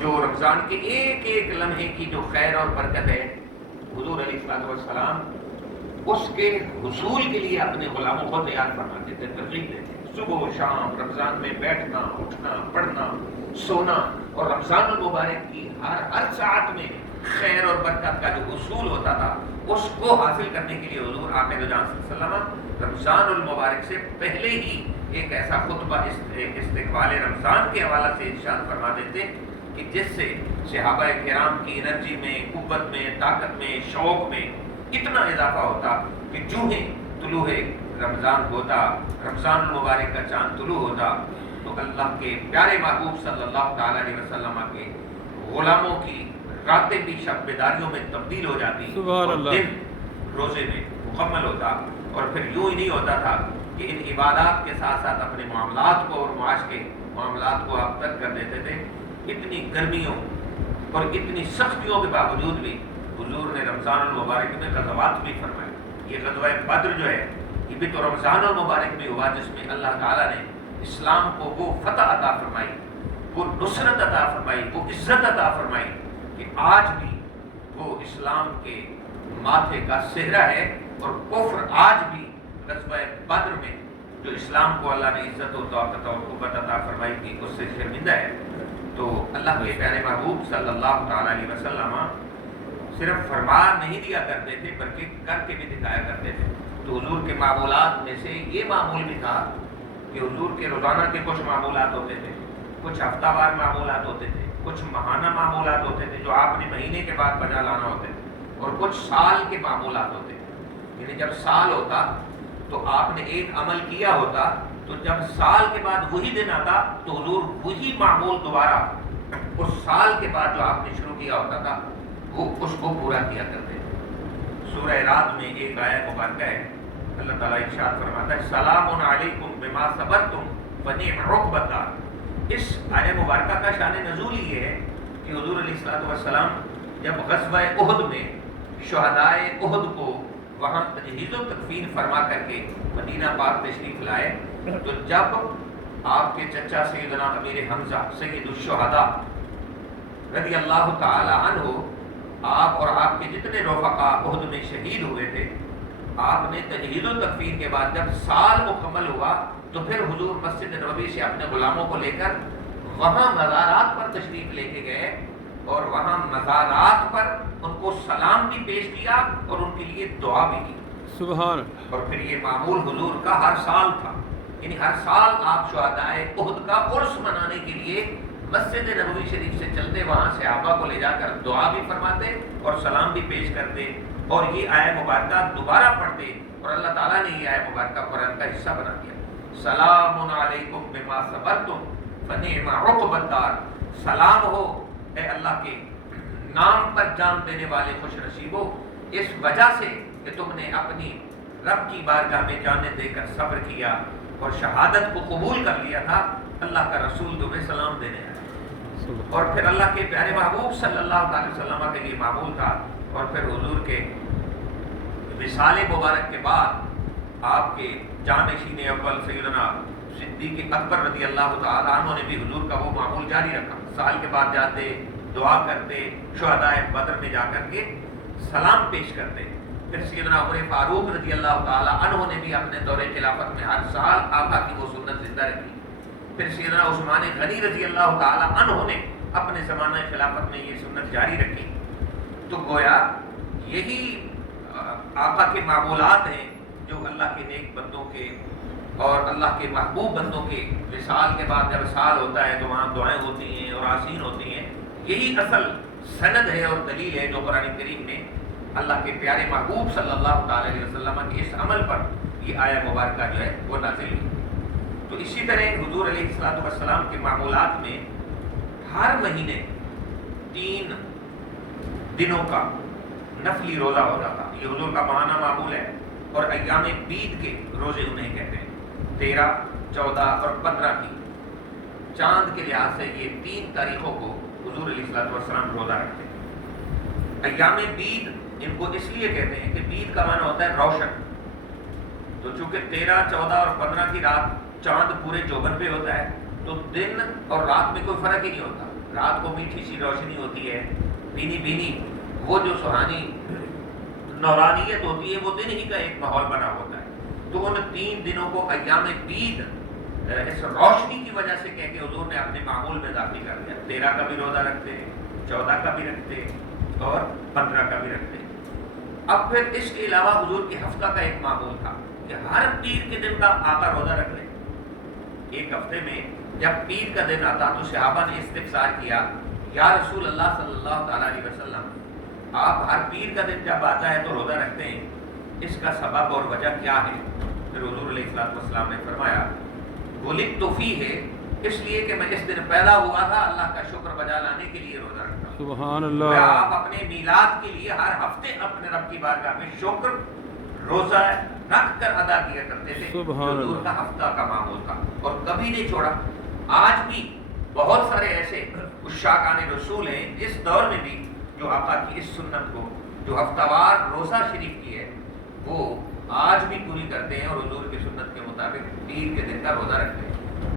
جو رمضان کے ایک ایک لمحے کی جو خیر اور برکت ہے، حضور علیہ السلام اس کے حصول کے لیے اپنے غلاموں کو تیار فرماتے تھے، ترغیب دیتے تھے۔ صبح و شام رمضان میں بیٹھنا، اٹھنا، پڑھنا، سونا، اور رمضان المبارک کی ہر ساعت میں خیر اور برکت کا جو حصول ہوتا تھا اس کو حاصل کرنے کے لیے حضور آقا جان صلی اللہ علیہ وسلم رمضان المبارک سے پہلے ہی ایک ایسا خطبہ استقبال رمضان کے حوالے سے ارشاد فرماتے تھے کہ جس سے صحابہ کرام کی انرجی میں، قوت میں، طاقت میں، شوق میں اتنا اضافہ ہوتا کہ جو ہی طلوع رمضان ہوتا، رمضان المبارک کا چاند طلوع ہوتا، تو اللہ کے پیارے محبوب صلی اللہ تعالی علیہ وسلم کے غلاموں کی راتیں بھی شب بیداریوں میں تبدیل ہو جاتی، سبحان اللہ، اور دن روزے میں مکمل ہوتا، اور پھر یوں ہی نہیں ہوتا تھا کہ ان عبادات کے ساتھ ساتھ اپنے معاملات کو اور معاش کے معاملات کو آپ ترک کر دیتے تھے۔ اتنی گرمیوں اور اتنی سختیوں کے باوجود بھی حضور نے رمضان المبارک میں غزوات بھی فرمائے۔ یہ غزوہ بدر جو ہے یہ بھی تو رمضان المبارک میں ہوا، جس میں اللہ تعالیٰ نے اسلام کو وہ فتح عطا فرمائی، وہ نصرت عطا فرمائی، وہ عزت عطا فرمائی کہ آج بھی وہ اسلام کے ماتھے کا سہرا ہے، اور کفر آج بھی غزوہ بدر میں جو اسلام کو اللہ نے عزت و طاقت اور قوت عطا فرمائی تھی اس سے شرمندہ ہے۔ تو اللہ کے پیارے محبوب صلی اللہ تعالی علیہ وسلم صرف فرما نہیں دیا کرتے تھے بلکہ کر کے بھی دکھایا کرتے تھے۔ تو حضور کے معمولات میں سے یہ معمول بھی تھا کہ حضور کے روزانہ کے کچھ معمولات ہوتے تھے، کچھ ہفتہ وار معمولات ہوتے تھے، کچھ ماہانہ معمولات ہوتے تھے جو آپ نے مہینے کے بعد بجا لانا ہوتے تھے، اور کچھ سال کے معمولات ہوتے تھے۔ یعنی جب سال ہوتا تو آپ نے ایک عمل کیا ہوتا، تو جب سال کے بعد وہی دن آتا تو حضور وہی معمول دوبارہ اس سال کے بعد جو آپ نے شروع کیا ہوتا تھا وہ اس کو پورا کیا کرتے تھے۔ سورہ رات میں ایک آیت مبارکہ ہے، اللہ تعالیٰ ارشاد فرماتا ہے سلام علیکم بما صبرتم فنعم عقبی الدار۔ اس آیت مبارکہ کا شان نزول یہ ہے کہ حضور علیہ السلام جب غزوہ احد میں شہدائے احد کو وہاں تجہیز و تکفین فرما کر کے مدینہ پاک تشریف لائے، تو جب آپ کے چچا سیدنا امیر حمزہ سید الشہداء رضی اللہ تعالی عنہ، آپ اور آپ کے جتنے رفقا احد میں شہید ہوئے تھے، آپ نے تجہیز و تکفین کے بعد جب سال مکمل ہوا تو پھر حضور مسجد نبوی سے اپنے غلاموں کو لے کر وہاں مزارات پر تشریف لے کے گئے، اور وہاں مزارات پر ان کو سلام بھی پیش کیا اور ان کے لیے دعا بھی کی۔ سبحان۔ اور پھر یہ معمول حضور کا ہر سال تھا، یعنی ہر سال آپ شہدائے احد کا عرس منانے کے لیے مسجد نبوی شریف سے چلتے، وہاں صحابہ کو لے جا کر دعا بھی فرماتے اور سلام بھی پیش کرتے، اور یہ آیت مبارکہ دوبارہ پڑھتے، اور اللہ تعالیٰ نے یہ آیت مبارکہ قرآن کا حصہ بنا دیا۔ سلام علیکم بما صبرتم فنعم عقبی الدار۔ سلام ہو اے اللہ کے نام پر جان دینے والے خوش نصیبو، اس وجہ سے کہ تم نے اپنی رب کی بارگاہ میں جانیں دے کر صبر کیا اور شہادت کو قبول کر لیا تھا۔ اللہ کا رسول تمہیں سلام دینے آیا، اور پھر اللہ کے پیارے محبوب صلی اللہ علیہ وسلم کے لیے معمول تھا۔ اور پھر حضور کے وصال مبارک کے بعد آپ کے جانشین اول سیدنا صدیق اکبر رضی اللہ تعالی عنہ نے بھی حضور کا وہ معمول جاری رکھا، سال کے بعد جاتے، دعا کرتے، شہدائے بدر میں جا کر کے سلام پیش کرتے۔ پھر سیدنا عمر فاروق رضی اللہ تعالی عنہ نے بھی اپنے دور خلافت میں ہر سال آقا کی وہ سنت زندہ رکھی۔ پھر سیدنا عثمان غنی رضی اللہ تعالی عنہ نے اپنے زمانہ خلافت میں یہ سنت جاری رکھی۔ تو گویا یہی آقا کے معمولات ہیں جو اللہ کے نیک بندوں کے اور اللہ کے محبوب بندوں کے وصال کے بعد جب سال ہوتا ہے تو وہاں دعائیں ہوتی ہیں اور آسین ہوتی ہیں۔ یہی اصل سند ہے اور دلیل ہے جو قرآن کریم نے اللہ کے پیارے محبوب صلی اللہ تعالی علیہ وسلم کے اس عمل پر یہ آیت مبارکہ جو ہے وہ نازل ہوئی۔ تو اسی طرح حضور علیہ السلام کے معمولات میں ہر مہینے 3 دنوں کا نفلی روزہ ہوتا تھا۔ یہ حضور کا ماہانہ معمول ہے، اور ایام بیت کے روزے انہیں کہتے ہیں۔ 13، 14 اور 15 کی چاند کے لحاظ سے یہ 3 تاریخوں کو حضور علیہ السلام روزہ رکھتے ہیں۔ ایام بیت ان کو اس لیے کہتے ہیں کہ بیت کا معنی ہوتا ہے روشن، تو چونکہ 13، 14 اور 15 کی رات چاند پورے چوبن پہ ہوتا ہے، تو دن اور رات میں کوئی فرق ہی نہیں ہوتا۔ رات کو میٹھی سی روشنی ہوتی ہے، بینی بینی، وہ جو سہانی نورانیت ہوتی ہے وہ دن ہی کا ایک ماحول بنا ہوتا ہے۔ تو ان 3 دنوں کو ایام بید اس روشنی کی وجہ سے کہہ کے حضور نے اپنے معمول میں داخل کر دیا۔ 13 کا بھی روزہ رکھتے، 14 کا بھی رکھتے اور 15 کا بھی رکھتے۔ اب پھر اس کے علاوہ حضور کے ہفتہ کا ایک معمول تھا کہ ہر پیر کے دن کا آقا روزہ رکھ لیں۔ ایک ہفتے میں جب پیر کا دن آتا تو صحابہ نے استفسار کیا، یا رسول اللہ صلی اللہ تعالیٰ علیہ وسلم، آپ ہر پیر کا دن جب آتا ہے تو روزہ رکھتے ہیں، اس کا سبب اور وجہ کیا ہے؟ پھر حضور علیہ السلام نے فرمایا، ولدت فیہ، اس لیے کہ میں اس دن پیدا ہوا تھا، اللہ کا شکر بجا لانے کے لیے روزہ رکھتا ہوں۔ سبحان اللہ۔ آپ اپنے میلاد کے لیے ہر ہفتے اپنے رب کی بارگاہ میں شکر روزہ رکھ کر ادا کیا کرتے تھے۔ حضور کا ہفتہ کا معمول تھا اور کبھی نہیں چھوڑا۔ آج بھی بہت سارے ایسے عشاقان رسول ہیں اس دور میں بھی جو آقا کی اس سنت کو، جو ہفتہ وار روزہ شریف کی ہے، وہ آج بھی پوری کرتے ہیں اور حضور کی سنت کے مطابق پیر کے دن کا روزہ رکھتے ہیں۔